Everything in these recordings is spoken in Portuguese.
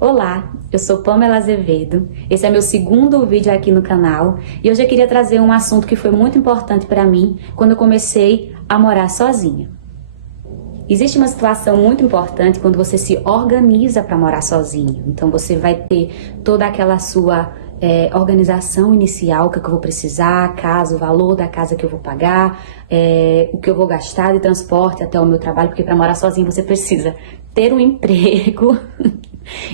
Olá, eu sou Pamela Azevedo, esse é meu segundo vídeo aqui no canal e hoje eu queria trazer um assunto que foi muito importante para mim quando eu comecei a morar sozinha. Existe uma situação muito importante quando você se organiza para morar sozinho, então você vai ter toda aquela sua organização inicial, o que eu vou precisar, a casa, o valor da casa que eu vou pagar, o que eu vou gastar de transporte até o meu trabalho, porque para morar sozinho você precisa ter um emprego.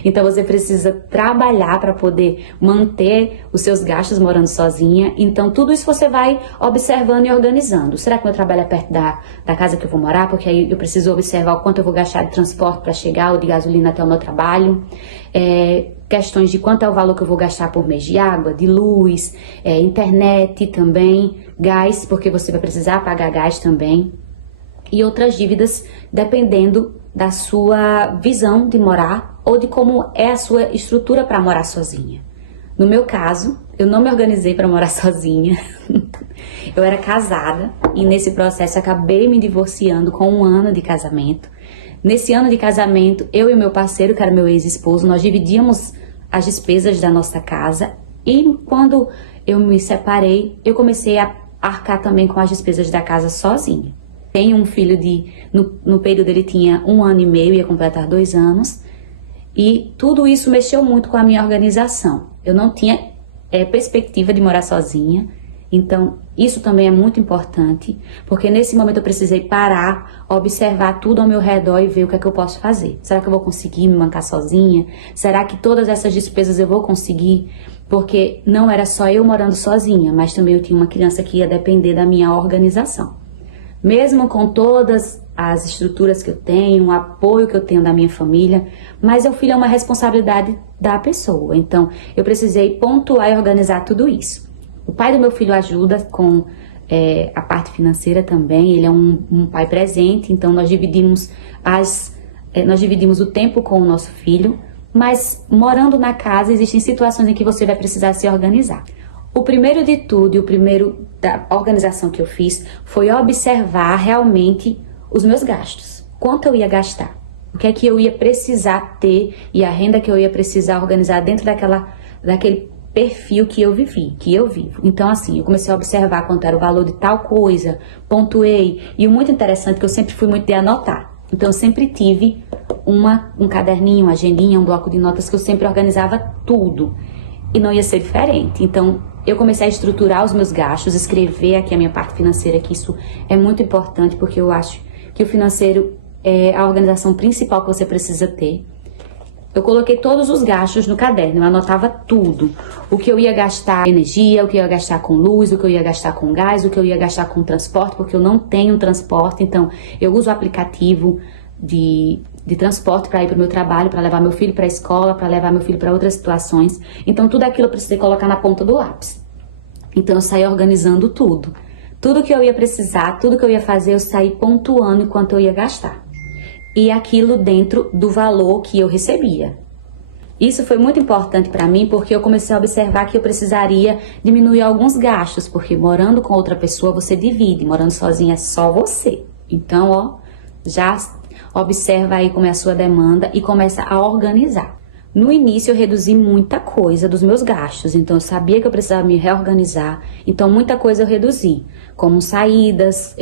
Então você precisa trabalhar para poder manter os seus gastos morando sozinha. Então tudo isso você vai observando e organizando. Será que meu trabalho é perto da casa que eu vou morar? Porque aí eu preciso observar o quanto eu vou gastar de transporte para chegar ou de gasolina até o meu trabalho. Questões de quanto é o valor que eu vou gastar por mês de água, de luz, internet também, gás, porque você vai precisar pagar gás também. E outras dívidas, dependendo da sua visão de morar ou de como é a sua estrutura para morar sozinha. No meu caso, eu não me organizei para morar sozinha. Eu era casada e nesse processo acabei me divorciando com 1 ano de casamento. Nesse ano de casamento, eu e meu parceiro, que era meu ex-esposo, nós dividíamos as despesas da nossa casa e quando eu me separei, eu comecei a arcar também com as despesas da casa sozinha. Tenho um filho no período ele tinha 1 ano e meio, ia completar 2 anos. E tudo isso mexeu muito com a minha organização. Eu não tinha perspectiva de morar sozinha. Então, isso também é muito importante. Porque nesse momento eu precisei parar, observar tudo ao meu redor e ver o que é que eu posso fazer. Será que eu vou conseguir me bancar sozinha? Será que todas essas despesas eu vou conseguir? Porque não era só eu morando sozinha, mas também eu tinha uma criança que ia depender da minha organização. Mesmo com todas as estruturas que eu tenho, o apoio que eu tenho da minha família, mas o filho é uma responsabilidade da pessoa. Então, eu precisei pontuar e organizar tudo isso. O pai do meu filho ajuda com a parte financeira também, ele é um pai presente, então nós dividimos o tempo com o nosso filho, mas morando na casa existem situações em que você vai precisar se organizar. O primeiro de tudo e o primeiro da organização que eu fiz foi observar realmente os meus gastos. Quanto eu ia gastar? O que é que eu ia precisar ter e a renda que eu ia precisar organizar dentro daquele perfil que eu vivo. Então, assim, eu comecei a observar quanto era o valor de tal coisa, pontuei. E o muito interessante é que eu sempre fui muito de anotar. Então, eu sempre tive um caderninho, uma agendinha, um bloco de notas que eu sempre organizava tudo. E não ia ser diferente. Então, eu comecei a estruturar os meus gastos, escrever aqui a minha parte financeira, que isso é muito importante, porque eu acho que o financeiro é a organização principal que você precisa ter. Eu coloquei todos os gastos no caderno, eu anotava tudo. O que eu ia gastar com energia, o que eu ia gastar com luz, o que eu ia gastar com gás, o que eu ia gastar com transporte, porque eu não tenho transporte, então eu uso o aplicativo de transporte para ir para o meu trabalho, para levar meu filho para a escola, para levar meu filho para outras situações. Então tudo aquilo eu precisei colocar na ponta do lápis. Então eu saí organizando tudo. Tudo que eu ia precisar, tudo que eu ia fazer, eu saí pontuando enquanto eu ia gastar. E aquilo dentro do valor que eu recebia. Isso foi muito importante para mim porque eu comecei a observar que eu precisaria diminuir alguns gastos, porque morando com outra pessoa você divide, morando sozinha é só você. Então, ó, já observa aí como é a sua demanda e começa a organizar. No início eu reduzi muita coisa dos meus gastos, então eu sabia que eu precisava me reorganizar, então muita coisa eu reduzi, como saídas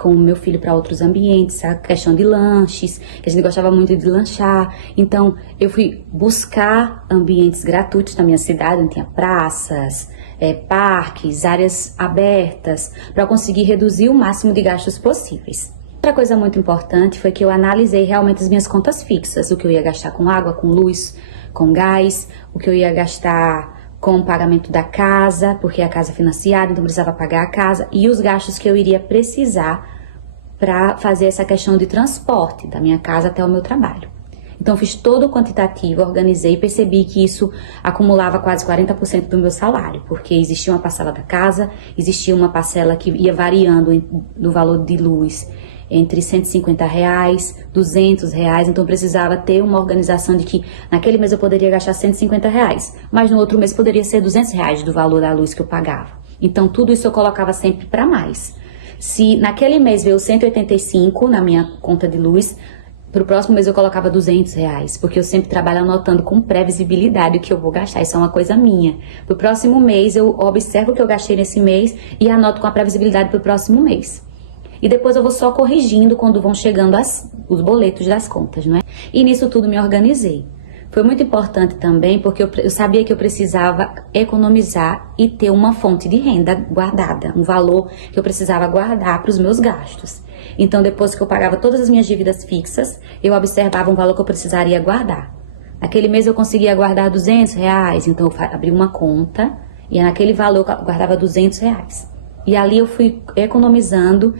com o meu filho para outros ambientes, a questão de lanches, que a gente gostava muito de lanchar, então eu fui buscar ambientes gratuitos na minha cidade, onde tinha praças, parques, áreas abertas, para conseguir reduzir o máximo de gastos possíveis. Outra coisa muito importante foi que eu analisei realmente as minhas contas fixas, o que eu ia gastar com água, com luz, com gás, o que eu ia gastar com o pagamento da casa, porque a casa é financiada, então eu precisava pagar a casa, e os gastos que eu iria precisar para fazer essa questão de transporte da minha casa até o meu trabalho. Então eu fiz todo o quantitativo, organizei e percebi que isso acumulava quase 40% do meu salário, porque existia uma parcela da casa, existia uma parcela que ia variando do valor de luz, entre R$150, R$200, então eu precisava ter uma organização de que naquele mês eu poderia gastar R$150, mas no outro mês poderia ser R$200 do valor da luz que eu pagava. Então tudo isso eu colocava sempre para mais. Se naquele mês veio 185 na minha conta de luz, Pro próximo mês eu colocava R$ 200, porque eu sempre trabalho anotando com previsibilidade o que eu vou gastar, isso é uma coisa minha. Pro próximo mês eu observo o que eu gastei nesse mês e anoto com a previsibilidade pro próximo mês. E depois eu vou só corrigindo quando vão chegando os boletos das contas, não é? E nisso tudo me organizei. Foi muito importante também porque eu sabia que eu precisava economizar e ter uma fonte de renda guardada, um valor que eu precisava guardar para os meus gastos. Então, depois que eu pagava todas as minhas dívidas fixas, eu observava um valor que eu precisaria guardar. Naquele mês eu conseguia guardar R$ 200, então eu abri uma conta e naquele valor eu guardava R$ 200. E ali eu fui economizando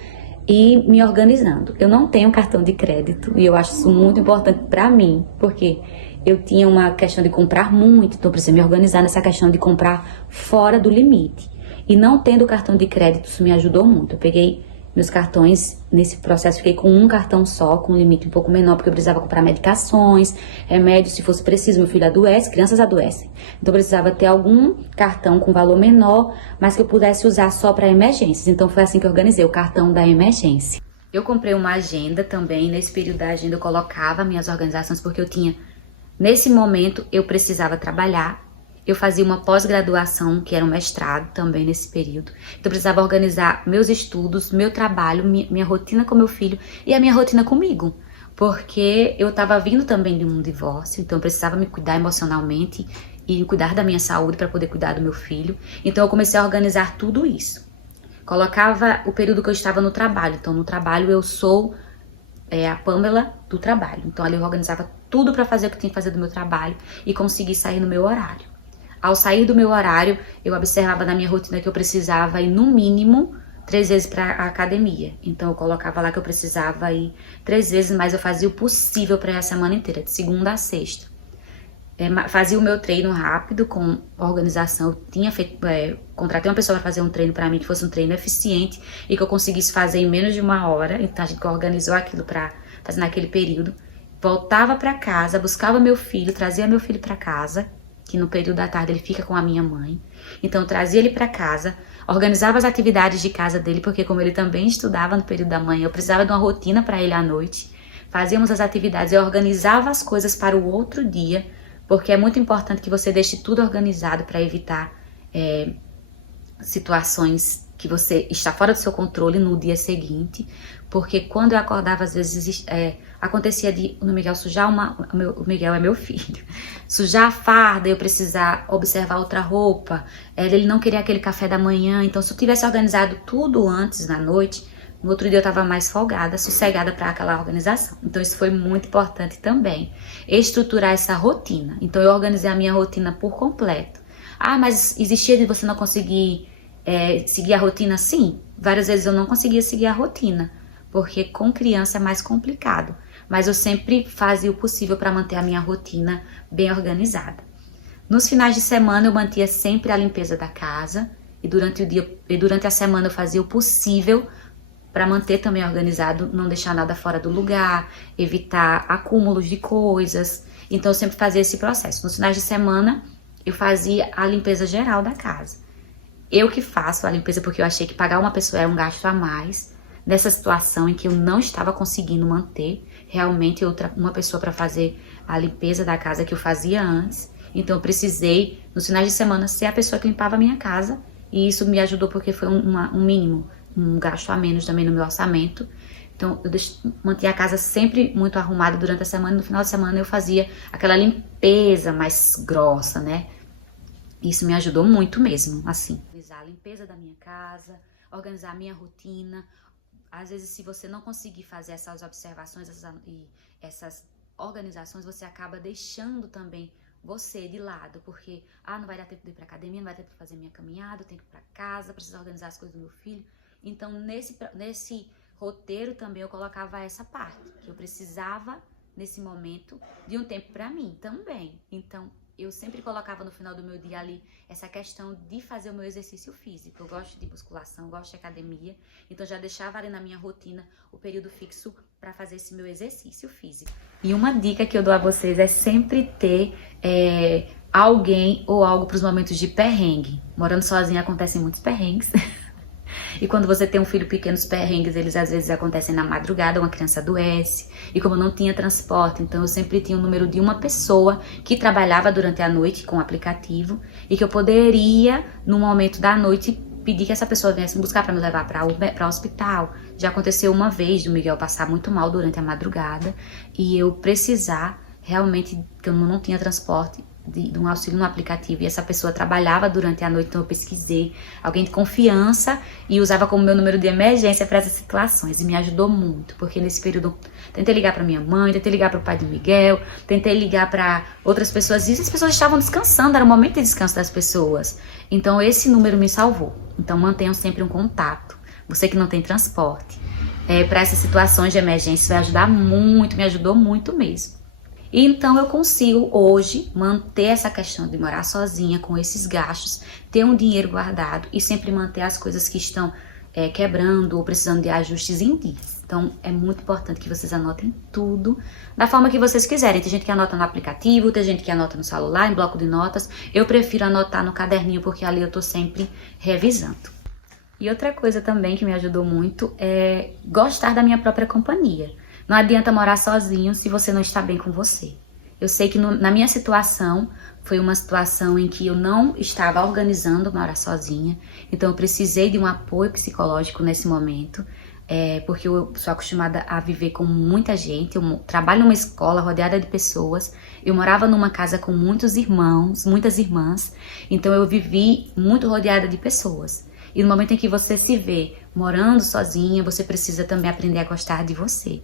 e me organizando. Eu não tenho cartão de crédito e eu acho isso muito importante para mim, porque eu tinha uma questão de comprar muito, então eu precisei me organizar nessa questão de comprar fora do limite. E não tendo cartão de crédito, isso me ajudou muito. Eu peguei meus cartões, nesse processo fiquei com um cartão só, com um limite um pouco menor, porque eu precisava comprar medicações, remédios, se fosse preciso. Meu filho adoece, crianças adoecem. Então eu precisava ter algum cartão com valor menor, mas que eu pudesse usar só para emergências. Então foi assim que eu organizei o cartão da emergência. Eu comprei uma agenda também, nesse período da agenda eu colocava minhas organizações, porque eu tinha, nesse momento, eu precisava trabalhar. Eu fazia uma pós-graduação, que era um mestrado também nesse período. Então eu precisava organizar meus estudos, meu trabalho, minha rotina com meu filho e a minha rotina comigo. Porque eu estava vindo também de um divórcio, então eu precisava me cuidar emocionalmente e cuidar da minha saúde para poder cuidar do meu filho. Então eu comecei a organizar tudo isso. Colocava o período que eu estava no trabalho. Então no trabalho eu sou a Pamela do trabalho. Então ali eu organizava tudo para fazer o que tinha que fazer do meu trabalho e conseguir sair no meu horário. Ao sair do meu horário, eu observava na minha rotina que eu precisava ir no mínimo 3 vezes para a academia. Então eu colocava lá que eu precisava ir 3 vezes, mas eu fazia o possível para a semana inteira, de segunda a sexta. Fazia o meu treino rápido com organização. Eu tinha feito, contratei uma pessoa para fazer um treino para mim que fosse um treino eficiente e que eu conseguisse fazer em menos de 1 hora. Então a gente organizou aquilo para fazer naquele período. Voltava para casa, buscava meu filho, trazia meu filho para casa, que no período da tarde ele fica com a minha mãe. Então eu trazia ele para casa, organizava as atividades de casa dele, porque como ele também estudava no período da manhã, eu precisava de uma rotina para ele à noite. Fazíamos as atividades, eu organizava as coisas para o outro dia, porque é muito importante que você deixe tudo organizado para evitar situações que você está fora do seu controle no dia seguinte, porque quando eu acordava, às vezes acontecia de o Miguel sujar o Miguel é meu filho, sujar a farda, eu precisar observar outra roupa, ele não queria aquele café da manhã. Então se eu tivesse organizado tudo antes na noite, no outro dia eu estava mais folgada, sossegada para aquela organização. Então isso foi muito importante também, estruturar essa rotina. Então eu organizei a minha rotina por completo. Mas existia de você não conseguir seguir a rotina? Sim, várias vezes eu não conseguia seguir a rotina, porque com criança é mais complicado, mas eu sempre fazia o possível para manter a minha rotina bem organizada. Nos finais de semana eu mantinha sempre a limpeza da casa e durante a semana eu fazia o possível para manter também organizado, não deixar nada fora do lugar, evitar acúmulos de coisas. Então eu sempre fazia esse processo. Nos finais de semana eu fazia a limpeza geral da casa. Eu que faço a limpeza porque eu achei que pagar uma pessoa era um gasto a mais, nessa situação em que eu não estava conseguindo manter realmente uma pessoa para fazer a limpeza da casa que eu fazia antes. Então eu precisei, nos finais de semana, ser a pessoa que limpava a minha casa, e isso me ajudou porque foi um mínimo, um gasto a menos também no meu orçamento. Então eu mantinha a casa sempre muito arrumada durante a semana, e no final de semana eu fazia aquela limpeza mais grossa, né? Isso me ajudou muito mesmo, assim. Organizar a limpeza da minha casa, organizar a minha rotina. Às vezes, se você não conseguir fazer essas observações e essas organizações, você acaba deixando também você de lado, porque não vai dar tempo de ir pra academia, não vai dar tempo de fazer minha caminhada, eu tenho que ir pra casa, preciso organizar as coisas do meu filho. Então, nesse roteiro também eu colocava essa parte, que eu precisava, nesse momento, de um tempo pra mim também. Então, eu sempre colocava no final do meu dia ali essa questão de fazer o meu exercício físico. Eu gosto de musculação, gosto de academia, então já deixava ali na minha rotina o período fixo para fazer esse meu exercício físico. E uma dica que eu dou a vocês é sempre ter alguém ou algo para os momentos de perrengue. Morando sozinha acontecem muitos perrengues. E quando você tem um filho pequeno, os perrengues, eles às vezes acontecem na madrugada, uma criança adoece. E como não tinha transporte, então eu sempre tinha o número de uma pessoa que trabalhava durante a noite com o aplicativo e que eu poderia, no momento da noite, pedir que essa pessoa viesse me buscar para me levar para o hospital. Já aconteceu uma vez do Miguel passar muito mal durante a madrugada e eu precisar realmente, que eu não tinha transporte, de um auxílio no aplicativo, e essa pessoa trabalhava durante a noite, então eu pesquisei alguém de confiança e usava como meu número de emergência para essas situações, e me ajudou muito, porque nesse período tentei ligar para minha mãe, tentei ligar para o pai do Miguel, tentei ligar para outras pessoas, e as pessoas estavam descansando, era o momento de descanso das pessoas, então esse número me salvou. Então mantenham sempre um contato, você que não tem transporte, para essas situações de emergência vai ajudar muito, me ajudou muito mesmo. E então eu consigo hoje manter essa questão de morar sozinha com esses gastos, ter um dinheiro guardado e sempre manter as coisas que estão quebrando ou precisando de ajustes em dias. Então é muito importante que vocês anotem tudo da forma que vocês quiserem. Tem gente que anota no aplicativo, tem gente que anota no celular, em bloco de notas. Eu prefiro anotar no caderninho porque ali eu tô sempre revisando. E outra coisa também que me ajudou muito é gostar da minha própria companhia. Não adianta morar sozinho se você não está bem com você. Eu sei que na minha situação, foi uma situação em que eu não estava organizando morar sozinha. Então eu precisei de um apoio psicológico nesse momento. Porque eu sou acostumada a viver com muita gente. Eu trabalho numa escola rodeada de pessoas. Eu morava numa casa com muitos irmãos, muitas irmãs. Então eu vivi muito rodeada de pessoas. E no momento em que você se vê morando sozinha, você precisa também aprender a gostar de você.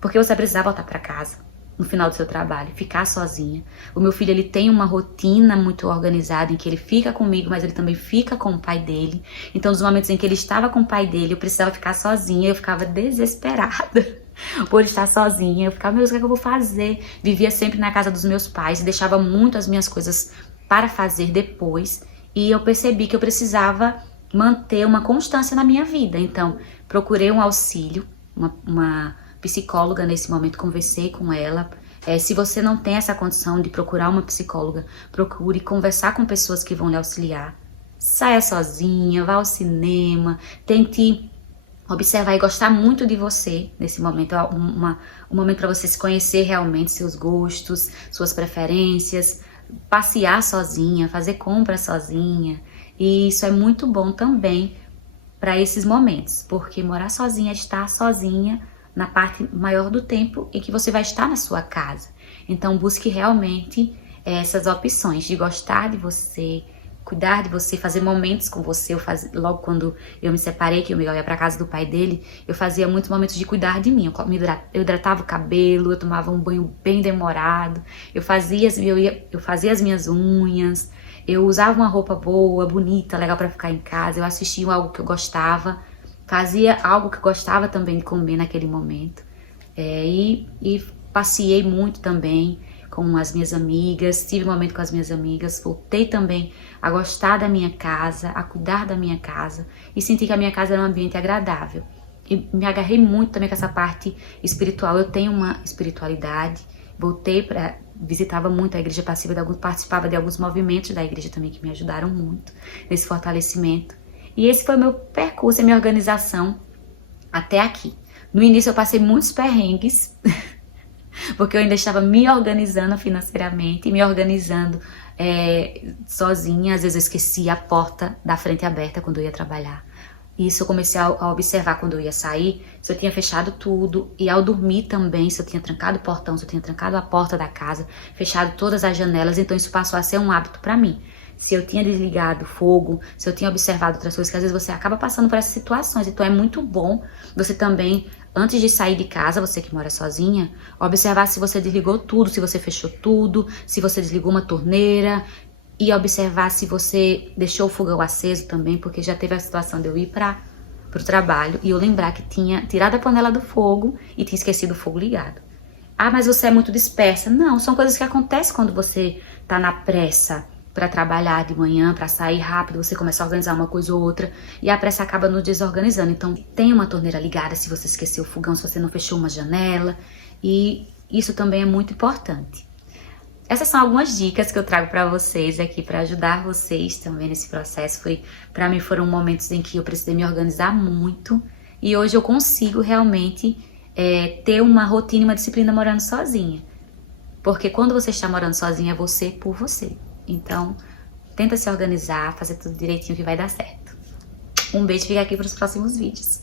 Porque você precisa voltar para casa no final do seu trabalho, ficar sozinha. O meu filho, ele tem uma rotina muito organizada em que ele fica comigo, mas ele também fica com o pai dele. Então, nos momentos em que ele estava com o pai dele, eu precisava ficar sozinha, eu ficava desesperada por estar sozinha. Eu ficava, meu Deus, o que é que eu vou fazer? Vivia sempre na casa dos meus pais, deixava muito as minhas coisas para fazer depois. E eu percebi que eu precisava manter uma constância na minha vida. Então, procurei um auxílio, uma psicóloga nesse momento, conversei com ela. Se você não tem essa condição de procurar uma psicóloga, procure conversar com pessoas que vão lhe auxiliar. Saia sozinha, vá ao cinema, tente observar e gostar muito de você nesse momento. É um momento para você se conhecer realmente, seus gostos, suas preferências, passear sozinha, fazer compras sozinha. E isso é muito bom também para esses momentos, porque morar sozinha é estar sozinha na parte maior do tempo em que você vai estar na sua casa. Então busque realmente essas opções de gostar de você, cuidar de você, fazer momentos com você. Logo quando eu me separei, que o Miguel ia para casa do pai dele, eu fazia muitos momentos de cuidar de mim. Eu hidratava o cabelo, eu tomava um banho bem demorado, eu fazia as minhas unhas, eu usava uma roupa boa, bonita, legal para ficar em casa, eu assistia algo que eu gostava, fazia algo que eu gostava também de comer naquele momento. E passeei muito também com as minhas amigas, tive um momento com as minhas amigas, voltei também a gostar da minha casa, a cuidar da minha casa e senti que a minha casa era um ambiente agradável. E me agarrei muito também com essa parte espiritual. Eu tenho uma espiritualidade, visitava muito a igreja, participava de alguns movimentos da igreja também que me ajudaram muito nesse fortalecimento. E esse foi o meu percurso, a minha organização até aqui. No início eu passei muitos perrengues, porque eu ainda estava me organizando financeiramente, me organizando sozinha. Às vezes eu esquecia a porta da frente aberta quando eu ia trabalhar. Isso eu comecei a observar quando eu ia sair, se eu tinha fechado tudo, e ao dormir também, se eu tinha trancado o portão, se eu tinha trancado a porta da casa, fechado todas as janelas. Então isso passou a ser um hábito para mim. Se eu tinha desligado o fogo, se eu tinha observado outras coisas, que às vezes você acaba passando por essas situações. Então é muito bom você também, antes de sair de casa, você que mora sozinha, observar se você desligou tudo, se você fechou tudo, se você desligou uma torneira, e observar se você deixou o fogão aceso também, porque já teve a situação de eu ir para o trabalho e eu lembrar que tinha tirado a panela do fogo e tinha esquecido o fogo ligado. Ah, mas você é muito dispersa. Não, são coisas que acontecem quando você tá na pressa para trabalhar de manhã, para sair rápido, você começa a organizar uma coisa ou outra e a pressa acaba nos desorganizando. Então, tem uma torneira ligada se você esqueceu o fogão, se você não fechou uma janela, e isso também é muito importante. Essas são algumas dicas que eu trago para vocês aqui, para ajudar vocês também nesse processo. Para mim foram momentos em que eu precisei me organizar muito e hoje eu consigo realmente ter uma rotina e uma disciplina morando sozinha. Porque quando você está morando sozinha, é você por você. Então, tenta se organizar, fazer tudo direitinho que vai dar certo. Um beijo, fica aqui para os próximos vídeos.